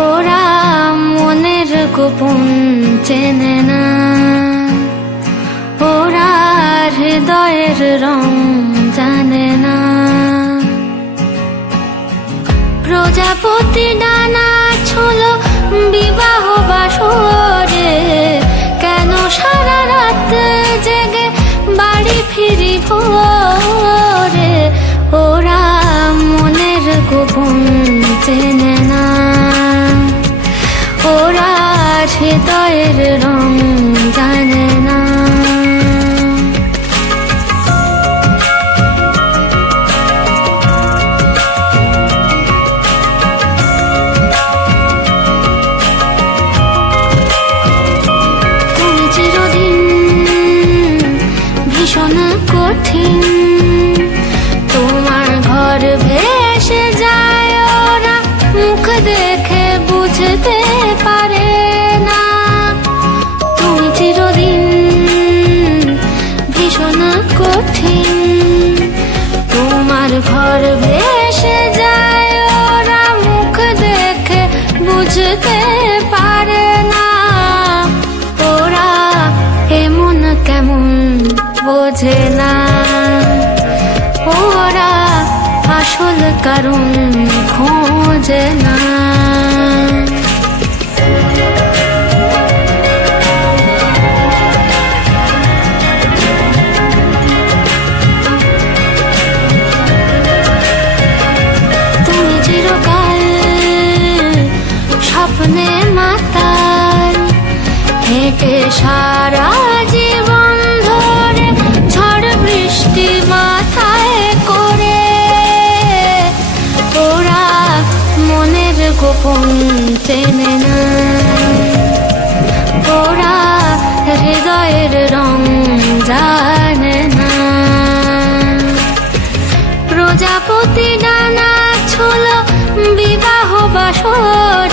ওরা মনের গোপন চেনে না, ওরা হৃদয়ের রং জানে না। প্রজাপতি ডানা ছুলো বিবাহ বাসরে, কেন সারা রাত জেগে বাড়ি ফিরি ভোরে। ওরা মনের গোপন চেনে না, ওরা হৃদয়ের রং জানে না। তুমি চিরদিন ভীষণ কঠিন, তোমার ঘর ভেসে যায়, ওরা মুখ দেখে বুঝতে পারে না। তুমি চিরদিন ভীষণ কঠিন, তোমার ঘর ভেসে যায়, ওরা মুখ দেখে বুঝতে পারে না। ওরা এমন কেমন বোঝে না, ওরা আসল কারণ খোঁজে না। তুমি চিরকাল স্বপ্নে মাতাল, হেঁটে সারা জীবন ধরে ঝড় বৃষ্টি মাথায় করে। ওরা মনের গোপন চেনে না, ওরা হৃদয়ের রং জানে না। প্রজাপতি ডানা ছুলো বিবাহ বাসর,